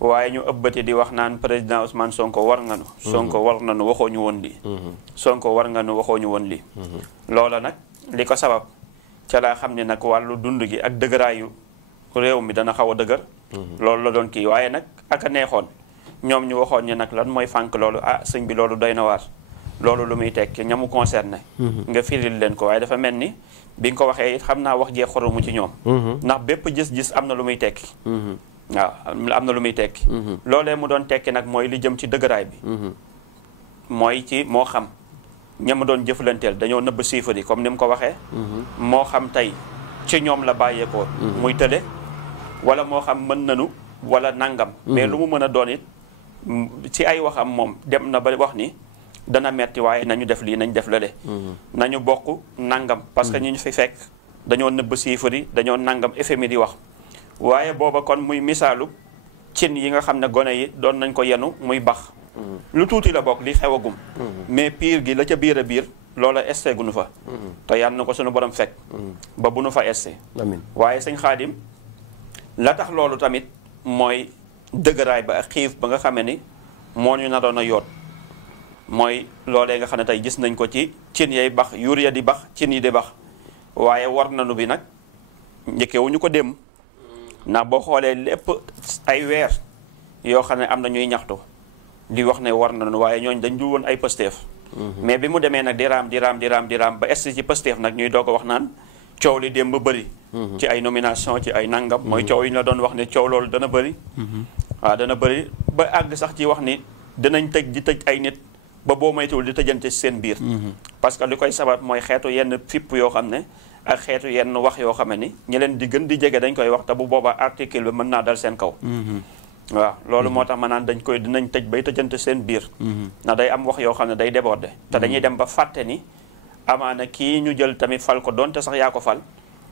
waaye ñu ëbbati di wax naan président Ousmane Sonko war nga nu Sonko war nga nu waxoo ñu woon lii Sonko war nga nu waxoo ñu woon lii loola nag li ko sabab ca laa xam ne nag wàllu dund gi ak dëgëraayu réew mi dana xaw a dëgër loolu la doon kii waaye nag ak a neexoon ñoom ñu waxoon ñu nag lan mooy fànk loolu sëñ bi loolu doy na waar loolu lu muy tekki ñamu concerné nga firil leen ko waaye dafa mel ni bi nga ko waxee it xam naa wax jee xoromu ci ñoom ndax bépp gis-gis am na lu muy tekki waaw am na lu muy tekki loolee mu doon tekki nag mooy li jëm ci dëgëraay bi mooy ci moo xam ña ma doon jëflanteel dañoo nëbb chiffres yi comme ni mu ko waxee moo xam tey ci ñoom la bàyyeekoo muy tële wala moo xam mën nanu wala nangam mais lu mu mën a doon it ci ay waxam moom dem na ba wax ni dana metti waaye nañu def lii nañ def lale nañu bokk nangam parce que ñu fi fekk dañoo nëbb chiffres yi dañoo nangam FMI di wax waaye booba kon muy misaalu cin yi nga xam ne gone yi doon nañ ko yenu muy bax lu tuuti la bokk li xewagum mais piir gi la ca biir a biir loola esté gu nu fa te yàlla na ko suñu borom fekk ba bu nu fa esté amiin waaye sëñ Xaadim la tax loolu tamit mooy dëgëraay ba ak xiif ba nga xamee ni moo ñu naroon a yoot mooy loolee nga xam ne tey gis nañ ko ci cin yay bax yuur ya di bax cin yi di bax waaye war nanu bi nag njëkkewuñu ko dem ndax boo xoolee lépp ay weer yoo xam ne am na ñuy ñaxtu di wax ne war nanu waaye ñooñ dañ dul woon ay Pastef mais bi mu demee nag di raam ba est ci Pastef nag ñuy doog a wax naan coow li dem ba bëri ci ay nomination ci ay nangam mooy coow yi ñu la doon wax ne coow loolu dana bëri waaw dana bëri ba àgg sax ci wax ni dinañ tëj ay nit ba boo moytuwul di tëjante ci seen biir parce que li koy sabab mooy xeetu yenn fipp yoo xam ne ak xeetu yenn wax yoo xam ne ni ñi leen di gën di jege dañ koy wax te bu boobaa article bi mën naa dal seen kaw waaw loolu moo tax ma naan dinañ tëj bay tëjante seen biir ndax day am wax yoo xam ne day déborder te dañuy dem ba fàtte ni amaana kii ñu jël tamit fal ko donte sax yaa ko fal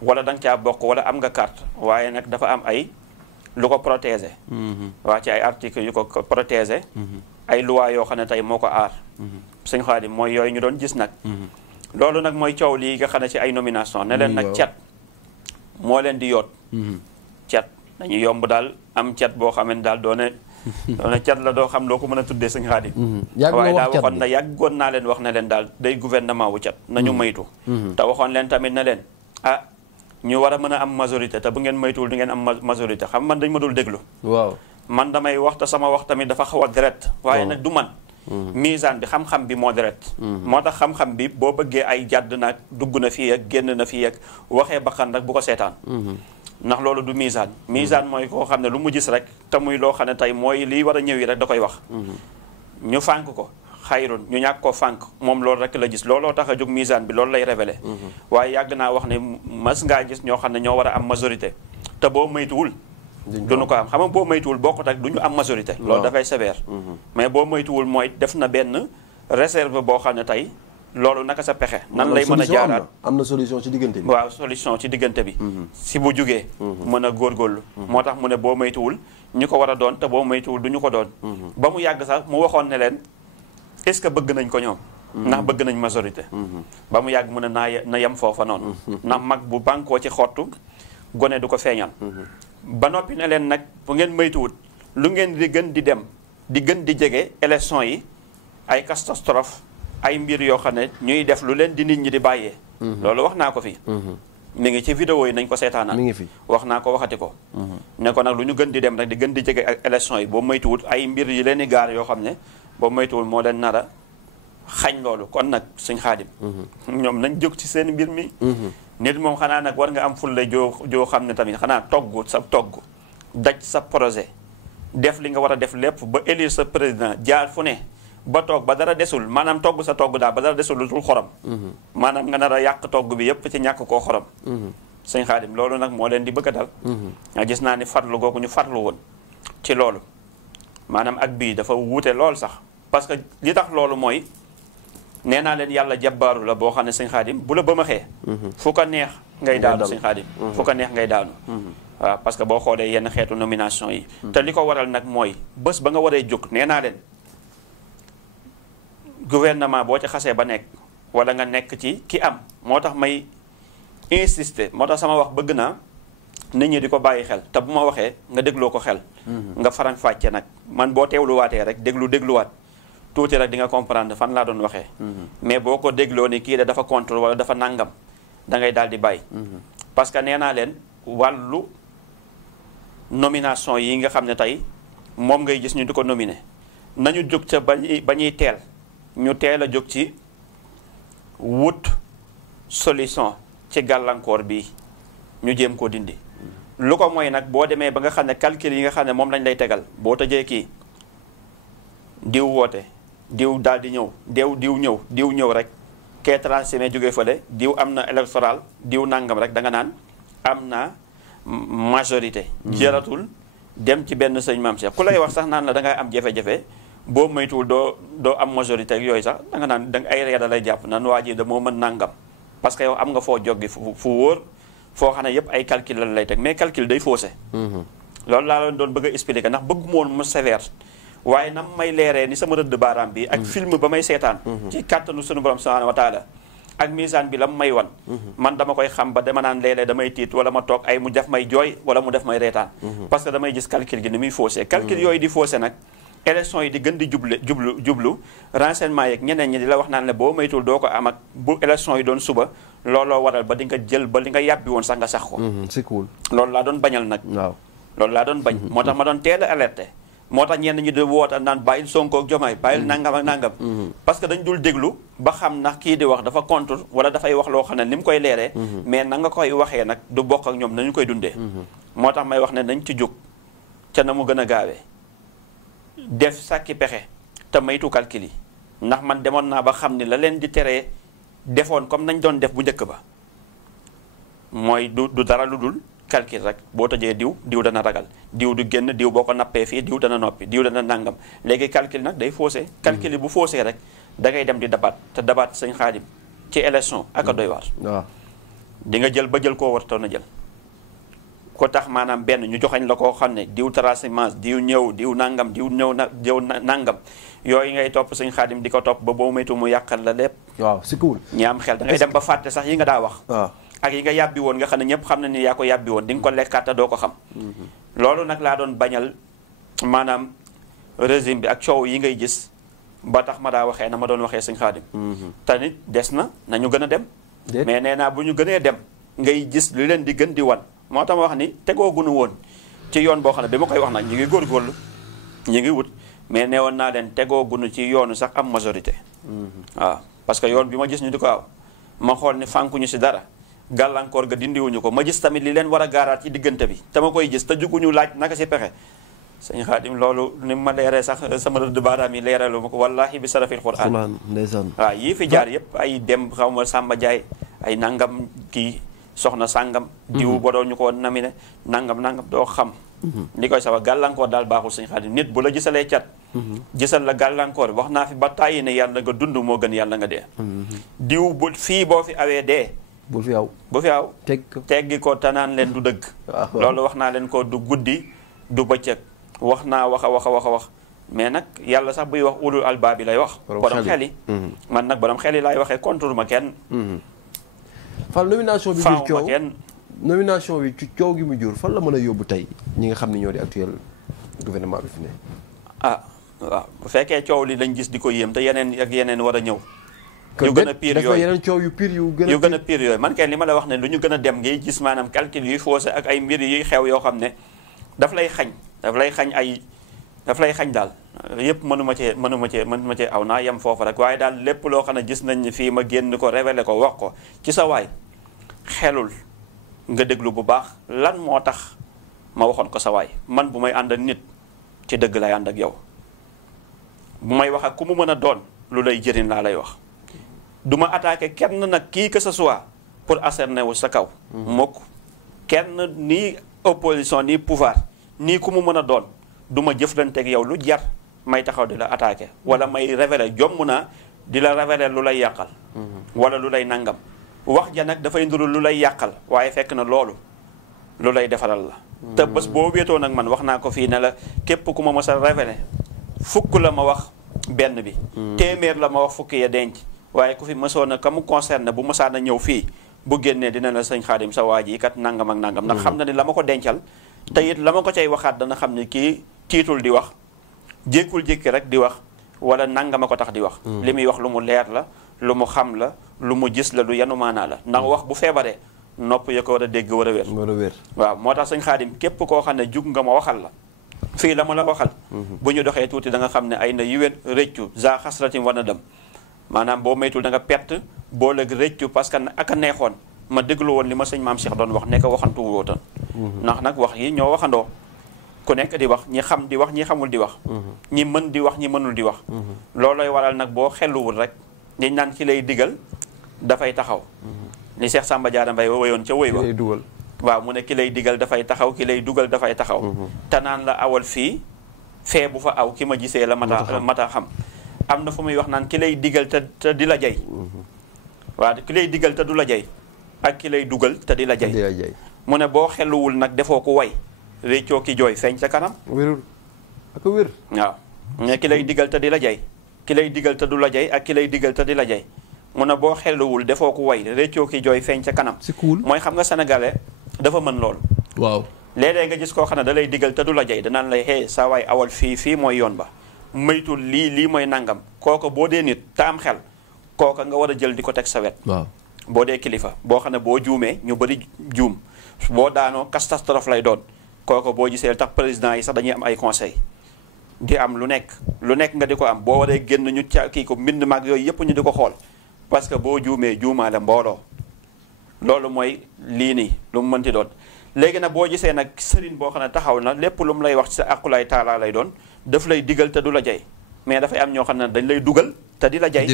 wala da nga caa bokk wala am nga carte waaye nag dafa am ay lu ko protéger waaw ci ay article yu ko protéger ay loi yoo xam ne tey moo ko aar sëñ Xaadim mooy yooyu ñu doon gis nag loolu nag mooy coow lii nga xam ne ci ay nomination ne leen nag cat moo leen di yoot cat dañu yomb daal am cat boo xam ne daal doone cat la doo xam loo ko mën a tuddee sëñ Xaadim waaye daal waxoon na yàggoon naa leen wax ne leen daal day gouvernement wu cat nañu maytu te waxoon leen tamit ne leen ñu war a mën a am majorité te bu ngeen maytuwul du ngeen am majorité xam man dañ ma dul déglu waaw man damay wax te sama wax tamit dafa xaw a direct waaye nag du man misaan bi xam-xam bi moo direct moo tax xam-xam bi boo bëggee ay jàdd nag dugg na fii ak génn na fii ak waxee bakkan rek bu ko seetaan ndax loolu du misaan mooy koo xam ne lu mu gis rek te muy loo xam ne tey mooy liy war a ñëw yi rek da koy wax ñu fànk ko xayrun ñu ñàkk koo fànk moom loolu rek la gis looloo tax a jóg misaan bi loolu lay révélé waaye yàgg naa wax ne mas ngaa gis ñoo xam ne ñoo war a am majorité te boo maytuwul duñu ko am xam nga boo moytuwul bokkut ak du ñu am majorité loolu dafay sévère mais boo moytuwul mooy def na benn réserve boo xam ne tey loolu naka sa pexe nan lay mën a jaaraat am na solution ci diggante bi waaw solution ci diggante bi si bu jugee mën a góorgóorlu moo tax mu ne boo moytuwul ñu ko war a doon te boo moytuwul du ñu ko doon ba mu yàgg sax mu waxoon ne leen est-ce que bëgg nañ ko ñoom ndax bëgg nañ majorité ba mu yàgg mu ne na yem foofa noonu ndax mag bu bànkoo ci xottu gone du ko feeñal ba noppi ne leen nag bu ngeen moytuwul lu ngeen di gën di dem di gën di jege élection yi ay catastrophe ay mbir yoo xam ne ñuy def lu leen di nit ñi di bàyyee loolu wax naa ko fi mi ngi ci vidéo yi nañ ko seetaanal mi ngi fi wax naa ko waxati ko ne ko nag lu ñu gën di dem rek di gën di jege ak élection yi boo moytuwul ay mbir yi leen di gaar yoo xam ne boo moytuwul moo leen nar a xañ loolu kon nag Sëñ Xaadim ñoom nañ jóg ci seen mbir mi nit moom xanaa nag war nga am fulla joo xam ne tamit xanaa togg daj sa projet def li nga war a def lépp ba élire sa président jaar fu ne ba toog ba dara desul maanaam togg sa togg daal ba dara desul lu dul xorom maanaam nga nar a yàq togg bi yépp ci ñàkk koo xorom Sëñ Xaadim loolu nag moo leen di bëgg a dal nga gis naa ni farlu googu ñu farlu woon ci loolu maanaam ak bii dafa wuute lool sax parce que li tax loolu mooy nee naa leen yàlla jabbaaru la boo xam ne Sëñ Xaadim bu la ba ma xee fu ko neex ngay daanu Sëñ Xaadim fu ko neex ngay daanu waaw parce que boo xoolee yenn xeetu nomination yi te li ko waral nag mooy bés ba nga waree jóg nee naa leen gouvernement boo ci xasee ba nekk wala nga nekk ci ki am moo tax may insister moo tax sama wax bëgg naa nit ñi di ko bàyyi xel te bu ma waxee nga dégloo ko xel. nga faram fàcce nag man boo teewluwaatee rek dégluwaat tuuti rek di nga comprendre fan laa doon waxee. mais boo ko dégloo ni kii de dafa contre wala dafa nangam da ngay daal di bàyyi. parce que nee naa leen wàllu nomination yi nga xam ne tey moom ngay gis ñu di ko nominé nañu jóg ca ba ñuy teel ñu teel a jóg ci wut solution ci gàllankoor bi ñu jéem koo dindi. lu ko mooy nag boo demee ba nga xam ne calcul yi nga xam ne moom lañ lay tegal boo tëjee kii diw woote diw daal di ñëw diw ñëw rek kee transféré jógee fële diw am na électoral diw nangam rek da nga naan am na majorité. jëratul dem ci benn sëñ Maam Cheikh ku lay wax sax naan la da ngay am jafe-jafe boo moytuwul doo am majorité ak yooyu sax da nga naan da ay reeda lay jàpp nan waa ji da moo mën nangam parce que yow am nga foo joggi fu wóor. foo xam ne yëpp ay calcul la lay teg mais calcul day faussé. loolu laa leen doon bëgg a expliquer ndax bëgg moon mu sévère waaye nam may leeree ni sama rëdd baaraam bi ak film ba may seetaan ci kàttanu sunu borom subhanahu wa taala ak misaan bi la mu may wan man dama koy xam ba dama naan léeg-léeg damay tiit wala ma toog ay mu def may jooy wala mu def may reetaan parce que damay gis calcul gi ni muy faussé calcul yooyu di faussé nag élection yi di gën di jublu renseignement yeeg ñeneen ñi di la wax naan la boo maytul doo ko am ak bu élection yi doon suba looloo waral ba di nga jël ba li nga yàbbi woon sax nga sax ko. c'est cool. loolu laa doon bañal nag. waaw loolu laa doon bañ. moo tax ma doon teel a alerté. moo tax ñenn ñi di woote naan bàyyil Sonko ak Diomaye bàyyil nangam ak nangam. parce que dañ dul déglu ba xam ndax kii di wax dafa contre wala dafay wax loo xam ne ni mu koy leeree. mais na nga koy waxee nag du bokk ak ñoom nañu koy dundee. moo tax may wax ne nañ ci jóg ca na mu gën a gaawee. def sàkki pexe te maytu calcul yi ndax man demoon naa ba xam ni la leen di teree defoon comme nañ doon def bu njëkk ba mooy du dara lu dul calcul rek boo tëjee diw dana ragal diw du génn diw boo ko nappee fii diw dana noppi diw dana nangam léegi calcul nag day faussé calcul yi bu faussé rek da ngay dem di dabaat te dabaat sëñ Xaadim ci élection ak a doy waar di nga jël ba jël koo wartoon a jël ko tax maanaam benn ñu joxañ la koo xam ne diw transhumance diw ñëw diw nangam diw ñëw na diw nangam yooyu ngay topp sëñ Xaadim di ko topp ba boo moytu mu yàqal la lépp. waaw c'est cool. ñi am xel da ngay dem ba fàtte sax yi nga daa wax. ak yi nga yàbbi woon nga xam ne ñëpp xam na ni yaa ko yàbbi woon di nga ko lekkaat te doo ko xam. loolu nag laa doon bañal maanaam régime bi ak coow yi ngay gis ba tax ma daa waxee na ma doon waxee sëñ Xaadim. te nit des na nañu gën a dem. mais nee naa bu ñu gënee dem ngay gis li leen di gën di wan. moo tax ma wax ni tegoo gunu woon ci yoon boo xam ne bi ma koy wax nag ñu ngi góorgóorlu ñu ngi wut mais neewoon naa leen tegoo gunu ci yoonu sax am majorité. waaw parce que yoon bi ma gis ñu di ko aw ma xool ni fànkuñu si dara gàllankoor ga dindiwuñu ko ma gis tamit li leen war a gaaraat ci diggante bi te ma koy gis te juguñu laaj naka si pexe sëñ Xaadim loolu ni ma leeree sax sama rëdd baaraam yi leeralu ma ko wallahi bi sarafil Qur'an waaw yii fi jaar yëpp ay dem xaw ma Samba Jaay ay nangam kii soxna sàngam diw ba doon ñu ko namine nangam doo xam li koy sawa gàllankoor daal baaxul sëñ Xaadim nit bu la gisalee cat gisal la gàllankoor wax naa fi ba tàyyi ne yàlla nga dund moo gën yàlla nga dee diw bu fii boo fi awee dee bu fi aw teggi ko tanaan leen du dëgg loolu wax naa leen ko du guddi du bëccëg wax naa wax a wax mais nag yàlla sax buy wax ulul albaab bi lay wax borom xel yi man nag borom xel yi laay waxee contre ma kenn Fall nomination bi jur coow nomination bi ci coow gi mu jur fan la mën a yóbbu tey ñi nga xam ne ñoo di actuel gouvernement bi fi ne waaw bu fekkee coow li lañ gis di ko yéem te yeneen war a ñëw yu gën a pire yooyu yeneen coow yu pire yu gën a pire yooyu man kay li ma la wax ne lu ñu gën a dem ngay gis maanaam calcul yuy faussé ak ay mbir yuy xew yoo xam ne daf lay xañ daal yëpp mënuma cee aw naa yem foofu rek waaye daal lépp loo xam ne gis nañ ni fii ma génn ko révélé ko wax ko ci sa waay xelul nga déglu bu baax lan moo tax ma waxoon ko sa waay man bu may ànd ak nit ci dëgg lay ànd ak yow bu may wax ak ku mu mën a doon lu lay jëriñ laa lay wax du ma attaqué kenn nag kii que ce soit pour acharner wu sa kaw mukk kenn nii opposition nii pouvoir nii ku mu mën a doon du ma jëflanteeg yow lu jar may taxaw di la attaqué wala may révéler jomm naa di la révéler lu lay yàqal wala lu lay nangam wax ja nag dafay nduru lu lay yàqal waaye fekk na loolu lu lay defaral la te bés boo wéetoo nag man wax naa ko fii ne la képp ku ma mës a révéler fukk la ma wax benn bi téeméer la ma wax fukki ya denc waaye ku fi mësoon a ka mu concerné bu mësaan a ñëw fii bu génnee dina la sëñ Xaadim sa waa ji kat nangam ak nangam ndax xam na ni la ma ko dencal te it la ma ko cay waxaat dana xam ni kii tiitul di wax jékkul jékki rek di wax wala nangama ko tax di wax li muy wax lu mu leer la lu mu xam la lu mu gis la lu yanu maanaa la ndax wax bu feebaree nopp ya ko war a dégg war a wér waaw moo tax sëñ Xaadim képp koo xam ne jug nga ma waxal la fii la ma la waxal bu ñu doxee tuuti da nga xam ne ay na yiwén rëccu za xasratim war na dem maanaam boo maytul da nga perte boo lëg rëccu parce que ak a neexoon ma déglu woon li ma sëñ maam Cheikh doon wax nekk waxantu wootan ndax nag wax yi ñoo waxandoo ku nekk di wax ñi xam di wax ñi xamul di wax ñi mën di wax ñi mënul di wax loolooy waral nag boo xelluwul rek dañ naan ki lay digal dafay taxaw li Cheikh Samba Diarra Mbaye woyoon ca woy wa waaw mu ne ki lay digal dafay taxaw ki lay dugal dafay taxaw te naan la awal fii fee bu fa aw ki ma gisee la mata xam am na fu muy wax naan ki lay digal te di la jay waaw ki lay digal te du la jay ak ki lay dugal te di la jay mu ne boo xelluwul nag defoo ko way réccoo ki jooy feeñ sa kanam wérul ak wér waaw ne ki lay digal te di la jay ki lay digal te du la jay ak ki lay digal te di la jay mu ne boo xelluwul defoo ko way réccoo ki jooy feeñ sa kanam c'est cool mooy xam nga sénégalais dafa mën lool waaw léeg-léeg nga gis koo xam ne da lay digal te du la jay danaan lay xee saa waay awal fii mooy yoon ba maytul lii mooy nangam kooka boo dee nit te am xel kooka nga war a jël di ko teg sa wet waaw boo dee kilifa boo xam ne boo juumee ñu bëri juum boo daanoo catastrophe lay doon kooka boo gisee tax président yi sax dañuy am ay conseil di am lu nekk nga di ko am boo waree génn ñu ca kii ko mbind maag yooyu yëpp ñu di ko xool parce que boo juumee juumaale mbooloo loolu mooy lii nii lu mu mënti doon léegi nag boo gisee nag sëriñ boo xam ne taxaw na lépp lu mu lay wax ci sa aqulaay taalaa lay doon daf lay digal te du la jay mais dafay am ñoo xam ne dañ lay dugal te di la jay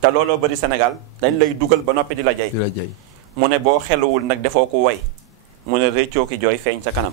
te looloo bëri Sénégal dañ lay dugal ba noppi di la jay mu ne boo xeluwul nag defoo ko way mu ne réccoo ki jooy feeñ sa kanam